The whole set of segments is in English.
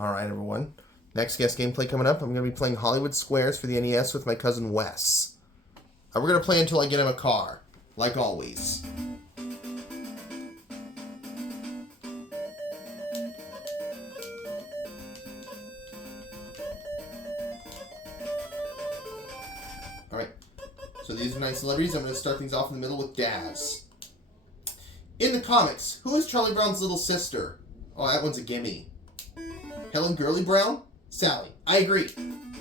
Alright, everyone. Next guest gameplay coming up. I'm going to be playing Hollywood Squares for the NES with my cousin Wes. We're going to play until I get him a car, like always. Alright, so these are 9 celebrities. I'm going to start things off in the middle with Daz. In the comics, who is Charlie Brown's little sister? Oh, that one's a gimme. Helen Gurley Brown? Sally. I agree.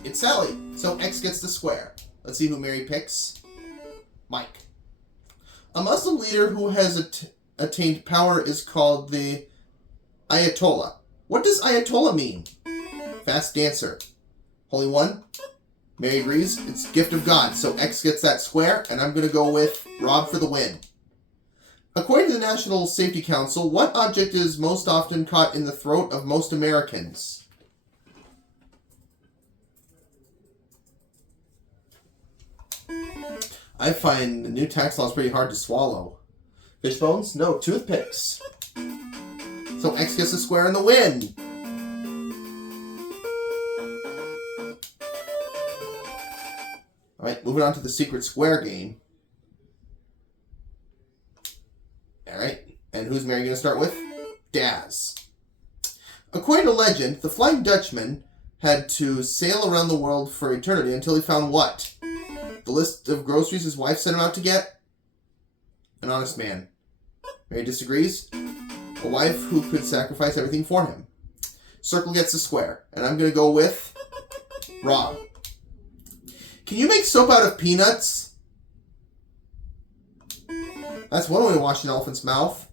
It's Sally. So X gets the square. Let's see who Mary picks. Mike. A Muslim leader who has attained power is called the Ayatollah. What does Ayatollah mean? Fast dancer. Holy One? Mary agrees. It's gift of God. So X gets that square, and I'm going to go with Rob for the win. According to the National Safety Council, what object is most often caught in the throat of most Americans? I find the new tax laws pretty hard to swallow. Fish bones? No, toothpicks. So X gets the square and the win. Alright, moving on to the secret square game. Alright, and who's Mary going to start with? Daz. According to legend, the Flying Dutchman had to sail around the world for eternity until he found what? The list of groceries his wife sent him out to get? An honest man. Mary disagrees. A wife who could sacrifice everything for him. Circle gets the square, and I'm going to go with Rob. Can you make soap out of peanuts? That's one way to wash an elephant's mouth.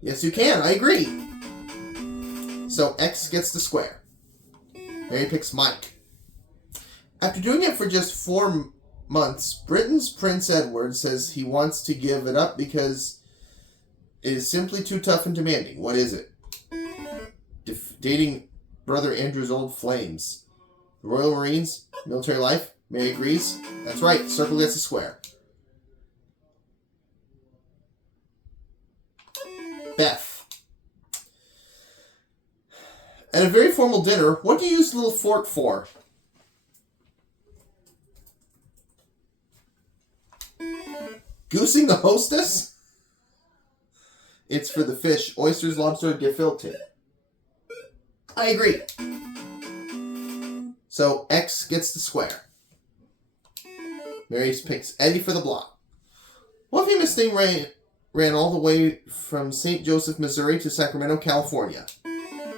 Yes, you can. I agree. So X gets the square. Mary picks Mike. After doing it for just 4 months, Britain's Prince Edward says he wants to give it up because it is simply too tough and demanding. What is it? Dating brother Andrew's old flames. The Royal Marines? Military life? Mary agrees. That's right. Circle gets a square. Beth. At a very formal dinner, what do you use the little fork for? Goosing the hostess? It's for the fish, oysters, lobster, gefilte. I agree. So X gets the square. Mary picks Eddie for the block. What famous thing ran all the way from St. Joseph, Missouri to Sacramento, California?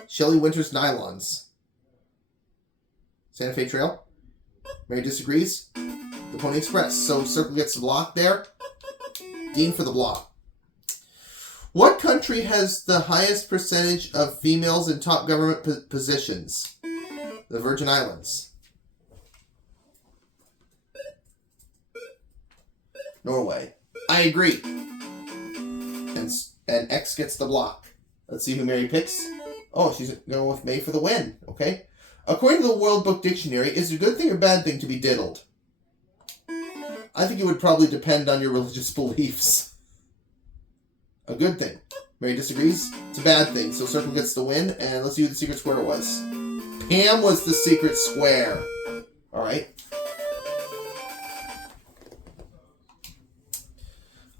Shelley Winter's Nylons. Santa Fe Trail? Mary disagrees. The Pony Express. So Circle gets the block there. Dean for the block. What country has the highest percentage of females in top government positions? The Virgin Islands. Norway. I agree. And X gets the block. Let's see who Mary picks. Oh, she's going with May for the win. Okay. According to the World Book Dictionary, is it a good thing or bad thing to be diddled? I think it would probably depend on your religious beliefs. A good thing. Mary disagrees. It's a bad thing. So Circle gets the win. And let's see who the secret square was. Pam was the secret square. Alright.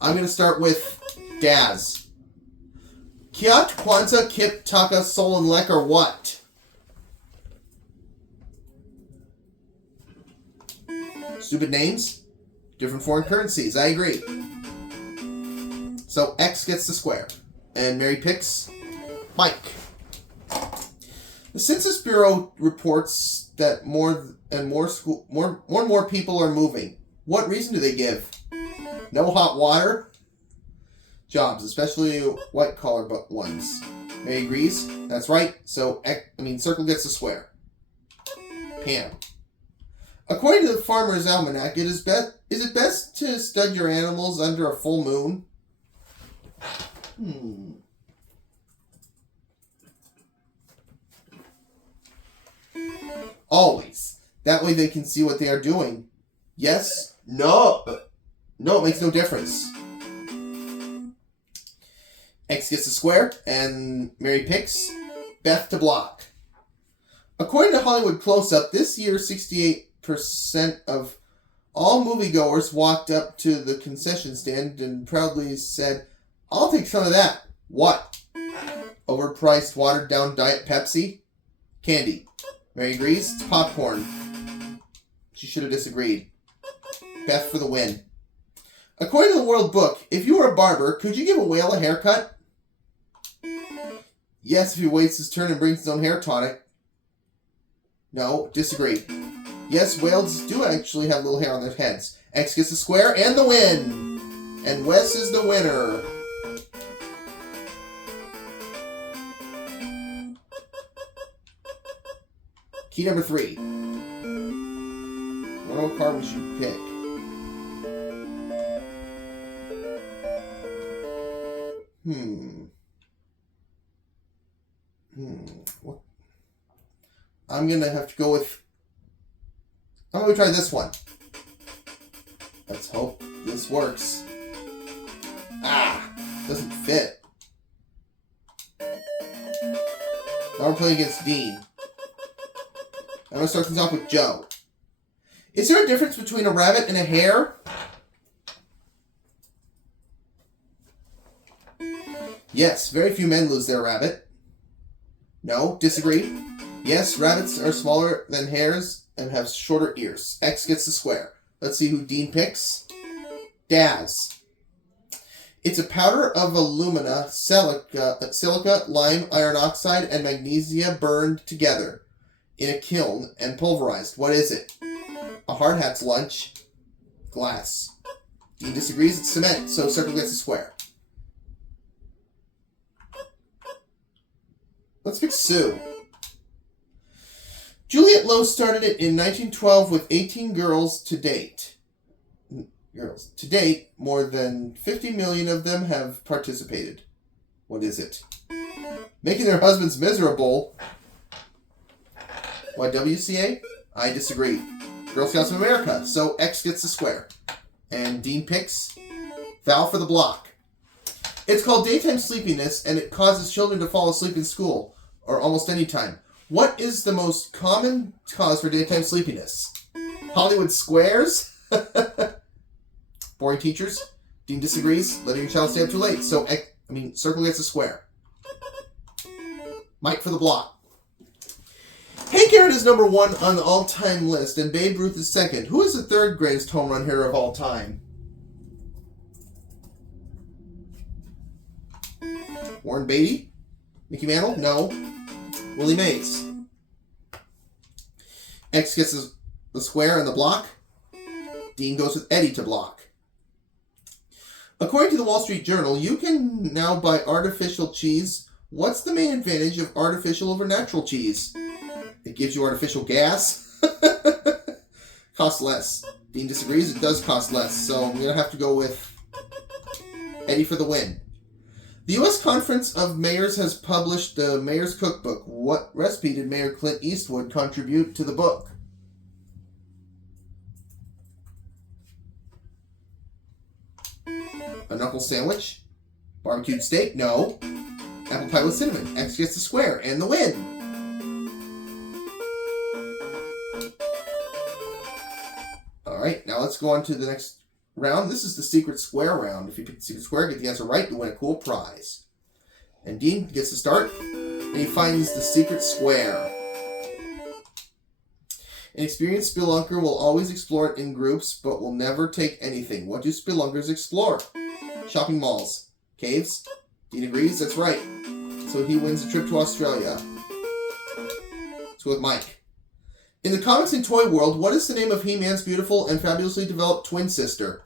I'm going to start with Daz. Kiat, Kwanzaa, Kip, Taka, Sol, and Lek are what? Stupid names? Different foreign currencies. I agree. So X gets the square. And Mary picks Mike. The Census Bureau reports that more and more people are moving. What reason do they give? No hot water? Jobs, especially white-collar ones. Mary agrees. That's right. So, Circle gets the square. Pam. According to the Farmer's Almanac, is it best to stud your animals under a full moon? Always. That way they can see what they are doing. Yes? No. No, it makes no difference. X gets a square, and Mary picks Beth to block. According to Hollywood Close-Up, this year 68% of all moviegoers walked up to the concession stand and proudly said, "I'll take some of that." What? Overpriced, watered-down Diet Pepsi? Candy. Mary agrees. It's popcorn. She should have disagreed. Beth for the win. According to the World Book, if you were a barber, could you give a whale a haircut? Yes, if he waits his turn and brings his own hair tonic. No, disagree. Yes, whales do actually have little hair on their heads. X gets the square and the win. And Wes is the winner. Key number 3. What card we should pick? What? I'm gonna have to go with. I'm gonna try this one. Let's hope this works. Doesn't fit. Now we're playing against Dean. I'm gonna start things off with Joe. Is there a difference between a rabbit and a hare? Yes, very few men lose their rabbit. No, disagree. Yes, rabbits are smaller than hares and have shorter ears. X gets the square. Let's see who Dean picks. Daz. It's a powder of alumina, silica, lime, iron oxide, and magnesia burned together in a kiln and pulverized. What is it? A hard hat's lunch. Glass. Dean disagrees. It's cement, so circle gets a square. Let's pick Sue. Juliet Lowe started it in 1912 with 18 girls to date. To date, more than 50 million of them have participated. What is it? Making their husbands miserable. YWCA? I disagree. Girl Scouts of America, so X gets the square. And Dean picks Val for the block. It's called daytime sleepiness, and it causes children to fall asleep in school, or almost any time. What is the most common cause for daytime sleepiness? Hollywood squares? Boring teachers? Dean disagrees. Letting your child stay up too late. So, circle gets a square. Mike for the block. Hank Aaron is number 1 on the all-time list, and Babe Ruth is second. Who is the third greatest home run hitter of all time? Warren Beatty? Mickey Mantle? No. Willie Mays. X gets the square and the block. Dean goes with Eddie to block. According to the Wall Street Journal, you can now buy artificial cheese. What's the main advantage of artificial over natural cheese? It gives you artificial gas. Costs less. Dean disagrees. It does cost less. So I'm going to have to go with Eddie for the win. The U.S. Conference of Mayors has published the Mayor's Cookbook. What recipe did Mayor Clint Eastwood contribute to the book? A knuckle sandwich? Barbecued steak? No. Apple pie with cinnamon. X gets the square and the win. Alright, now let's go on to the next round. This is the secret square round. If you pick the secret square, get the answer right, you win a cool prize. And Dean gets to start, and he finds the secret square. An experienced spelunker will always explore it in groups, but will never take anything. What do spelunkers explore? Shopping malls. Caves? Dean agrees, that's right. So he wins a trip to Australia. Let's go with Mike. In the comics and toy world, what is the name of He-Man's beautiful and fabulously developed twin sister?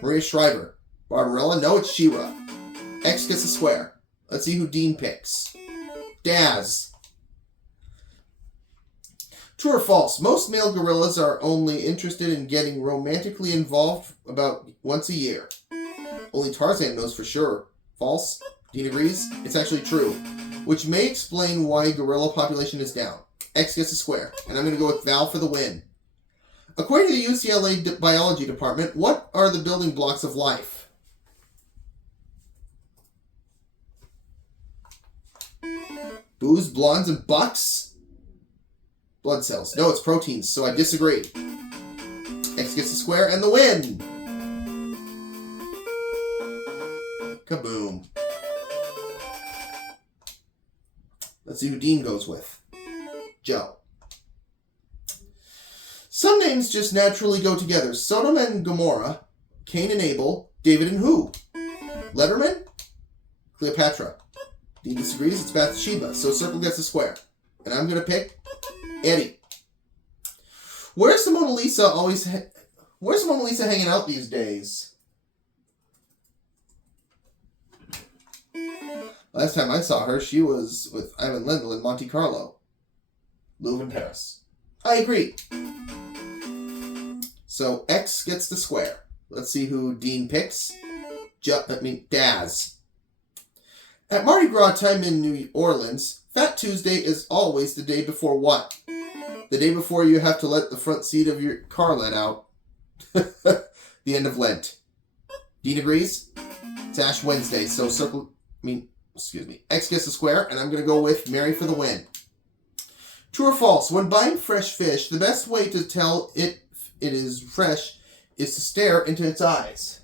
Maria Shriver. Barbarella? No, it's She-Ra. X gets a square. Let's see who Dean picks. Daz. True or false? Most male gorillas are only interested in getting romantically involved about once a year. Only Tarzan knows for sure. False? Dean agrees. It's actually true, which may explain why gorilla population is down. X gets a square, and I'm going to go with Val for the win. According to the UCLA Biology Department, what are the building blocks of life? Booze, blondes, and bucks? Blood cells. No, it's proteins, so I disagree. X gets the square and the win. Kaboom. Let's see who Dean goes with. Joe. Some names just naturally go together. Sodom and Gomorrah, Cain and Abel, David and who? Letterman? Cleopatra. Dean disagrees. It's Bathsheba. So circle gets a square. And I'm going to pick Eddie. Where's the Mona Lisa hanging out these days? Last time I saw her, she was with Ivan Lendl in Monte Carlo. Louvre in Paris. I agree. So X gets the square. Let's see who Dean picks. Daz. At Mardi Gras time in New Orleans, Fat Tuesday is always the day before what? The day before you have to let the front seat of your car let out. The end of Lent. Dean agrees? It's Ash Wednesday, so X gets the square, and I'm going to go with Mary for the win. True or false? When buying fresh fish, the best way to tell it is fresh is to stare into its eyes.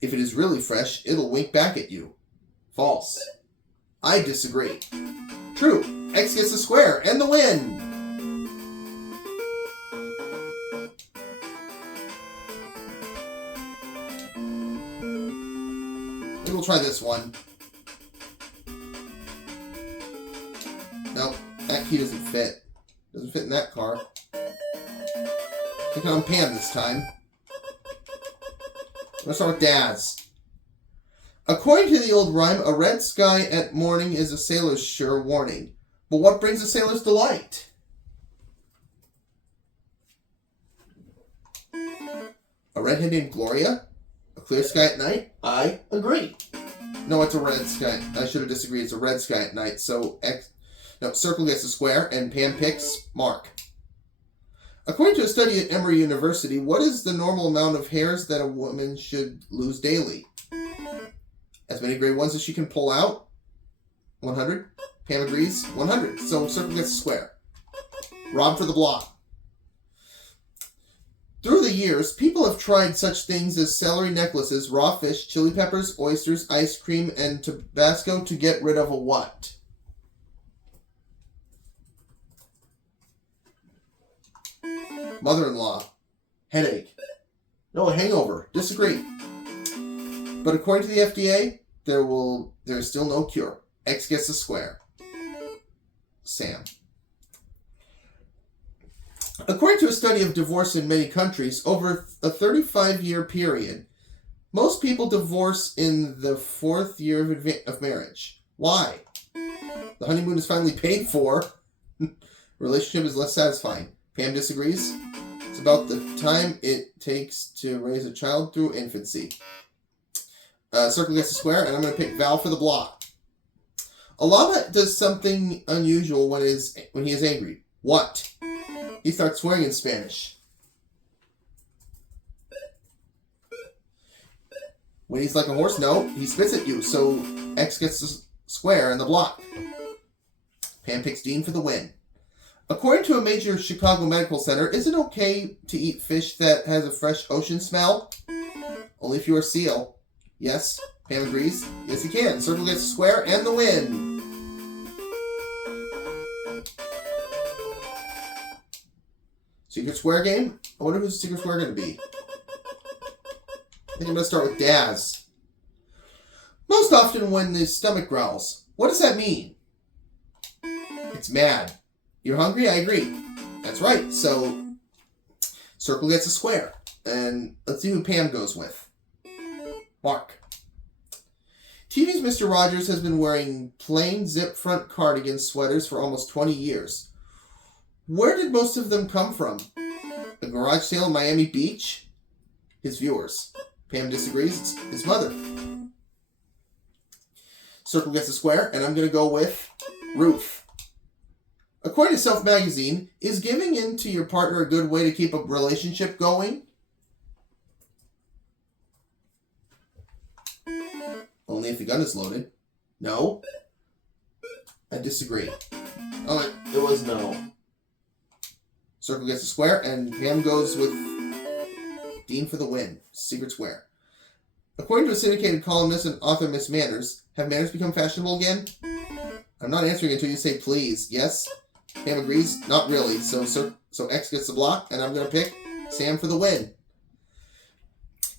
If it is really fresh, it'll wink back at you. False. I disagree. True. X gets the square and the win. Maybe we'll try this one. Nope, that key doesn't fit. Doesn't fit in that car. Picking on Pam this time. Let's start with Daz. According to the old rhyme, a red sky at morning is a sailor's sure warning. But what brings a sailor's delight? A redhead named Gloria? A clear sky at night? I agree. No, it's a red sky. I should have disagreed. It's a red sky at night. So circle gets a square, and Pam picks Mark. According to a study at Emory University, what is the normal amount of hairs that a woman should lose daily? As many gray ones as she can pull out? 100. Pam agrees. 100. So circle gets a square. Rob for the block. Through the years, people have tried such things as celery necklaces, raw fish, chili peppers, oysters, ice cream, and Tabasco to get rid of a what? Mother-in-law. Headache. No, a hangover. Disagree. But according to the FDA, there's still no cure. X gets a square. Sam. According to a study of divorce in many countries, over a 35-year period, most people divorce in the 4th year of marriage. Why? The honeymoon is finally paid for. Relationship is less satisfying. Pam disagrees. It's about the time it takes to raise a child through infancy. Circle gets a square, and I'm going to pick Val for the block. A llama does something unusual when he is angry. What? He starts swearing in Spanish. When he's like a horse, no, he spits at you. So X gets the square and the block. Pam picks Dean for the win. According to a major Chicago medical center, is it okay to eat fish that has a fresh ocean smell? Only if you're a seal. Yes, Pam agrees. Yes, you can. Circle gets a square and the win. Secret square game? I wonder who's the secret square going to be. I think I'm going to start with Daz. Most often when the stomach growls. What does that mean? It's mad. You're hungry? I agree. That's right. So, circle gets a square. And let's see who Pam goes with. Mark. TV's Mr. Rogers has been wearing plain zip front cardigan sweaters for almost 20 years. Where did most of them come from? A garage sale in Miami Beach? His viewers. Pam disagrees. It's his mother. Circle gets a square, and I'm going to go with Ruth. According to Self Magazine, is giving in to your partner a good way to keep a relationship going? Only if the gun is loaded. No. I disagree. Oh, it was no. Circle gets a square, and Pam goes with Dean for the win. Secret square. According to a syndicated columnist and author Miss Manners, have manners become fashionable again? I'm not answering until you say please. Yes? Pam agrees? Not really. So X gets the block, and I'm going to pick Sam for the win.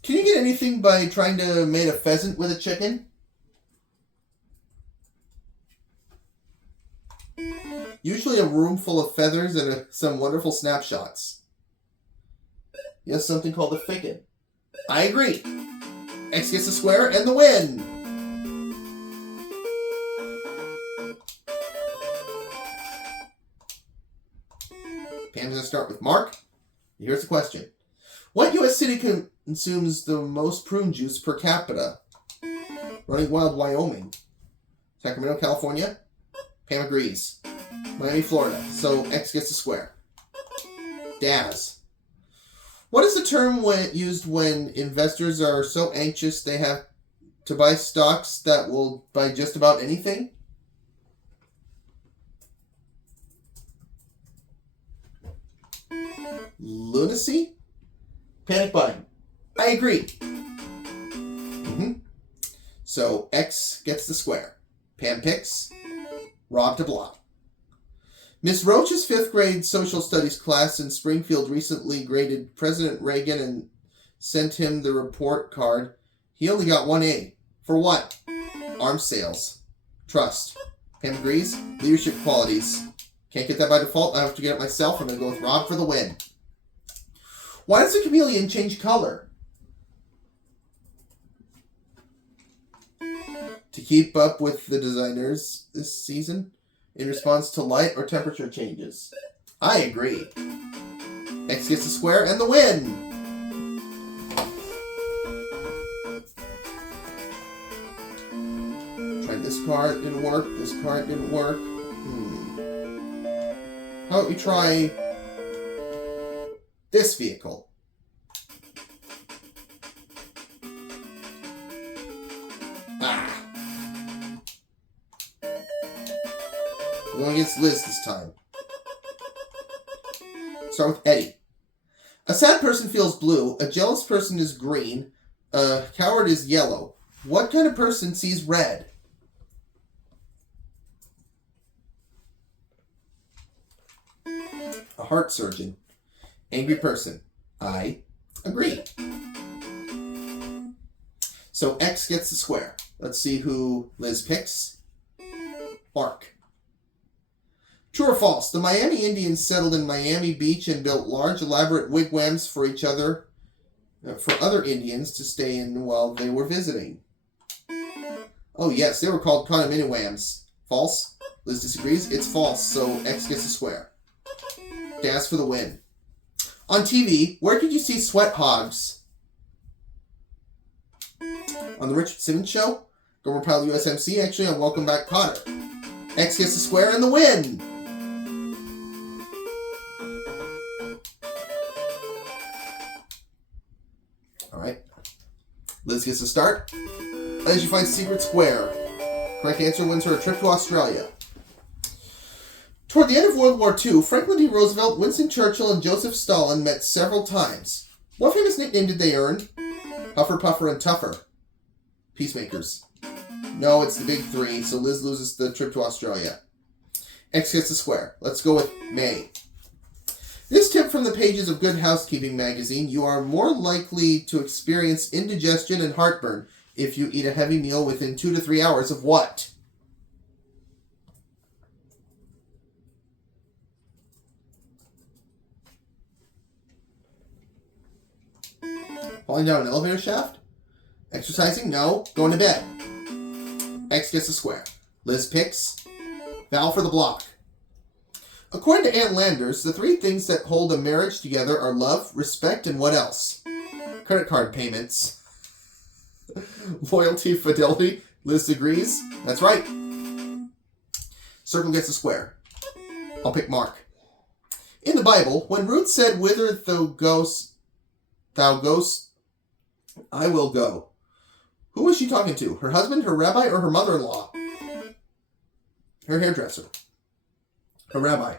Can you get anything by trying to mate a pheasant with a chicken? Usually a room full of feathers and some wonderful snapshots. Yes, something called a ficken. I agree. X gets the square and the win. Pam's going to start with Mark. Here's the question. What U.S. city consumes the most prune juice per capita? Running Wild, Wyoming. Sacramento, California. Pam agrees. Miami, Florida. So X gets a square. Daz. What is the term used when investors are so anxious they have to buy stocks that will buy just about anything? Lunacy? Panic buying. I agree. So X gets the square. Pam picks. Rob to block. Miss Roach's 5th grade social studies class in Springfield recently graded President Reagan and sent him the report card. He only got 1 A. For what? Arms sales. Trust. Pam agrees. Leadership qualities. Can't get that by default. I have to get it myself. I'm going to go with Rob for the win. Why does the chameleon change color? To keep up with the designers this season in response to light or temperature changes. I agree. X gets a square and the win. Tried this card, didn't work. This card didn't work. How about we try this vehicle? We're going against Liz this time. Start with Eddie. A sad person feels blue. A jealous person is green. A coward is yellow. What kind of person sees red? A heart surgeon. Angry person. I agree. So X gets the square. Let's see who Liz picks. Mark. True or false? The Miami Indians settled in Miami Beach and built large, elaborate wigwams for each other, for other Indians to stay in while they were visiting. Oh yes, they were called condominiums. False? Liz disagrees. It's false, so X gets a square. Daz for the win. On TV, where could you see sweat hogs? On the Richard Simmons Show? Gomer Pyle USMC, actually on Welcome Back, Kotter. X gets a square and the win. Alright. Liz gets a start. As you find secret square. Correct answer wins her a trip to Australia. Toward the end of World War II, Franklin D. Roosevelt, Winston Churchill, and Joseph Stalin met several times. What famous nickname did they earn? Huffer, Puffer, and Tougher. Peacemakers. No, it's the big three, so Liz loses the trip to Australia. X gets the square. Let's go with May. This tip from the pages of Good Housekeeping magazine: you are more likely to experience indigestion and heartburn if you eat a heavy meal within 2 to 3 hours of what? Falling down an elevator shaft? Exercising? No. Going to bed. X gets a square. Liz picks Val for the block. According to Ann Landers, the 3 things that hold a marriage together are love, respect, and what else? Credit card payments. Loyalty, fidelity. Liz agrees. That's right. Circle gets a square. I'll pick Mark. In the Bible, when Ruth said, "Whither thou goest, I will go," Who is she talking to? Her husband, her rabbi, or her mother-in-law? Her hairdresser. Her rabbi.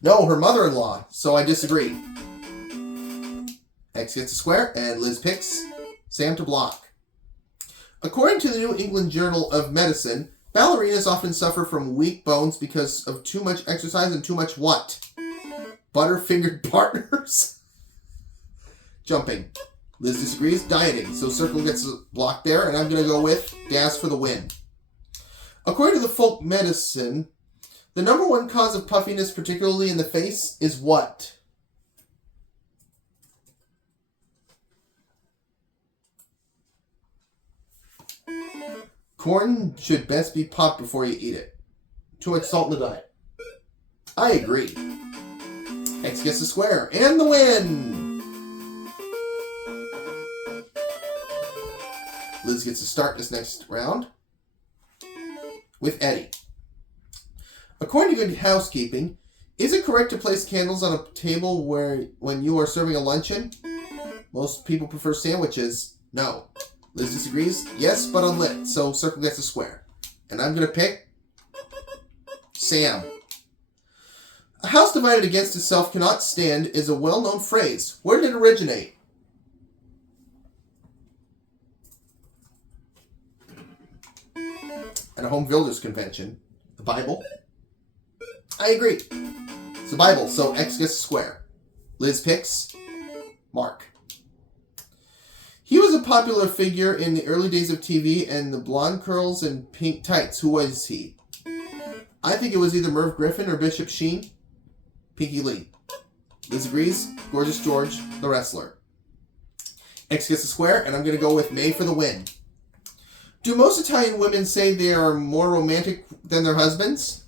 No, her mother-in-law. So I disagree. X gets a square, and Liz picks Sam to block. According to the New England Journal of Medicine, ballerinas often suffer from weak bones because of too much exercise and too much what? Butterfingered partners? Jumping. Liz disagrees. Dieting. So circle gets blocked there, and I'm going to go with Daz for the win. According to the folk medicine, the number one cause of puffiness, particularly in the face, is what? Corn should best be popped before you eat it. Too much salt in the diet. I agree. X gets a square. And the win! Liz gets to start this next round with Eddie. According to Good Housekeeping, is it correct to place candles on a table when you are serving a luncheon? Most people prefer sandwiches. No. Liz disagrees. Yes, but unlit. So circle gets a square. And I'm going to pick Sam. A house divided against itself cannot stand is a well-known phrase. Where did it originate? At a home builders convention. The Bible? I agree. It's the Bible, so X gets a square. Liz picks Mark. He was a popular figure in the early days of TV and the blonde curls and pink tights. Who was he? I think it was either Merv Griffin or Bishop Sheen. Pinky Lee. Liz agrees. Gorgeous George, the wrestler. X gets a square, and I'm going to go with May for the win. Do most Italian women say they are more romantic than their husbands?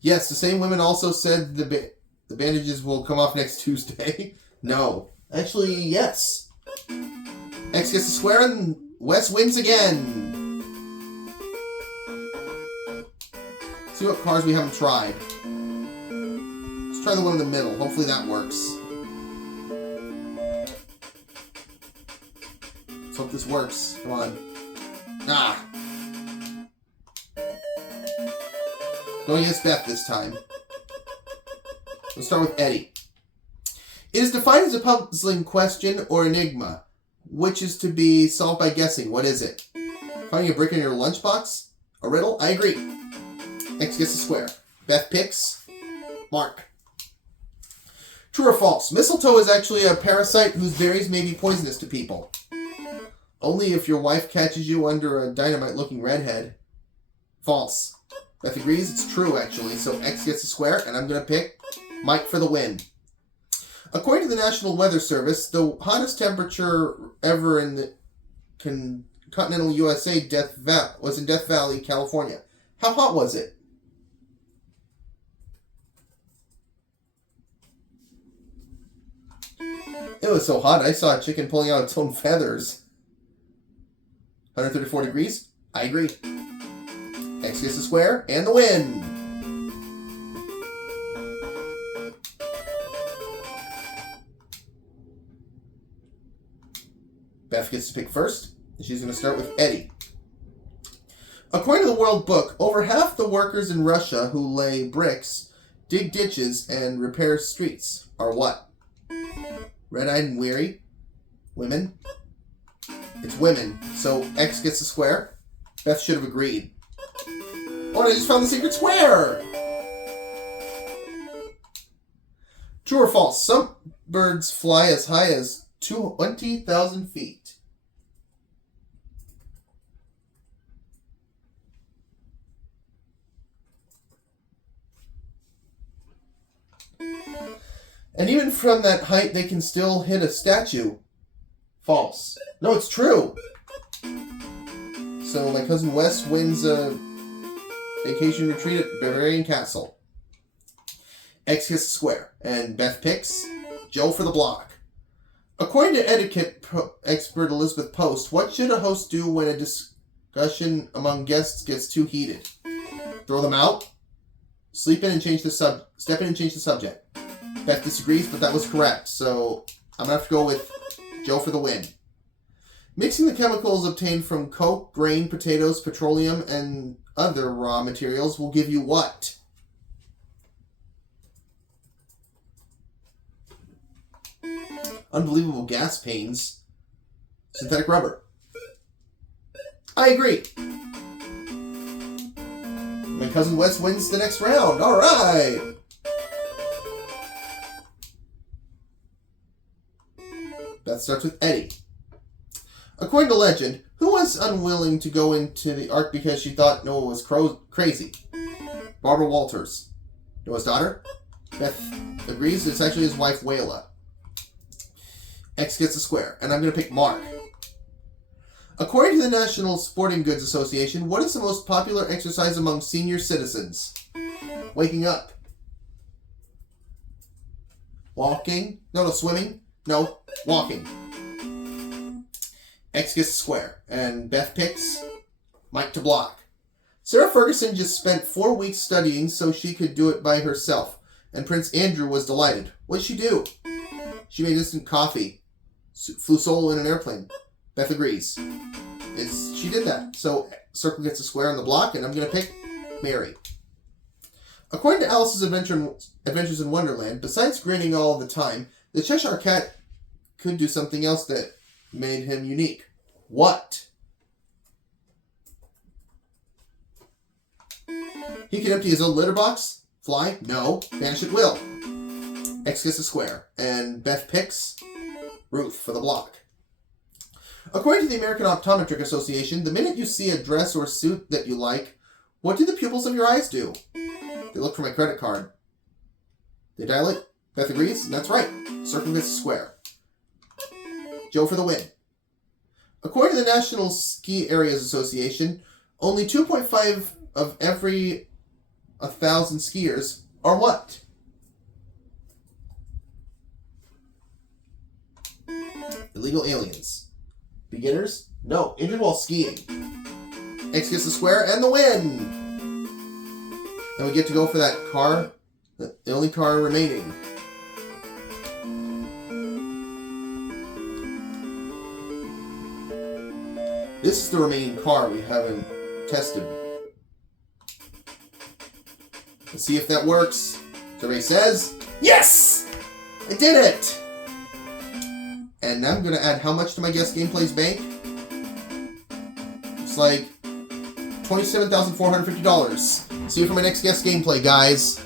Yes, the same women also said the bandages will come off next Tuesday. No. Actually, yes. X gets a square and Wes wins again. See what cars we haven't tried. Let's try the one in the middle. Hopefully that works. Let's hope this works. Come on. Ah. Going against Beth this time. Let's start with Eddie. It is defined as a puzzling question or enigma, which is to be solved by guessing. What is it? Finding a brick in your lunchbox? A riddle? I agree. X gets a square. Beth picks Mark. True or false? Mistletoe is actually a parasite whose berries may be poisonous to people. Only if your wife catches you under a dynamite-looking redhead. False. Beth agrees. It's true, actually. So X gets a square, and I'm going to pick Mike for the win. According to the National Weather Service, the hottest temperature ever in the continental USA was in Death Valley, California. How hot was it? It was so hot, I saw a chicken pulling out its own feathers. 134 degrees? I agree. X gets a square, and the win! Beth gets to pick first, and she's going to start with Eddie. According to the World Book, over half the workers in Russia who lay bricks, dig ditches, and repair streets are what? Red-eyed and weary? Women? It's women, so X gets a square. Beth should have agreed. Oh, and I just found the secret square! True or false? Some birds fly as high as 20,000 feet. And even from that height, they can still hit a statue. False. No, it's true. So my cousin Wes wins a vacation retreat at Bavarian Castle. X gets a square. And Beth picks Joe for the block. According to etiquette expert Elizabeth Post, what should a host do when a discussion among guests gets too heated? Throw them out? Step in and change the subject. Beth disagrees, but that was correct. So I'm gonna have to go with Joe for the win. Mixing the chemicals obtained from coke, grain, potatoes, petroleum, and other raw materials will give you what? Unbelievable gas pains. Synthetic rubber. I agree. My Cousin Wes wins the next round. All right. That starts with Eddie. According to legend, who was unwilling to go into the Ark because she thought Noah was crazy? Barbara Walters. Noah's daughter? Beth agrees. It's actually his wife, Wayla. X gets a square, and I'm going to pick Mark. According to the National Sporting Goods Association, what is the most popular exercise among senior citizens? Waking up. Walking? No, swimming? No, walking. X gets a square, and Beth picks Mike to block. Sarah Ferguson just spent 4 weeks studying so she could do it by herself, and Prince Andrew was delighted. What did she do? She made instant coffee. Flew solo in an airplane. Beth agrees. She did that. So Circle gets a square on the block, and I'm going to pick Mary. According to Alice's Adventures in Wonderland, besides grinning all the time, the Cheshire Cat could do something else that made him unique. What? He can empty his own litter box? Fly? No. Vanish at will. X gets a square, and Beth picks Ruth for the block. According to the American Optometric Association, the minute you see a dress or suit that you like, what do the pupils of your eyes do? They look for my credit card. They dilate. Beth agrees, and that's right. Circle gets a square. Joe for the win. According to the National Ski Areas Association, only 2.5 of every 1,000 skiers are what? Illegal aliens. Beginners? No, injured while skiing. X gets the square and the win! Then we get to go for that car, the only car remaining. This is the remaining car we haven't tested. Let's see if that works. Survey says, yes! I did it! And now I'm going to add how much to my guest gameplay's bank? It's like $27,450. See you for my next guest gameplay, guys.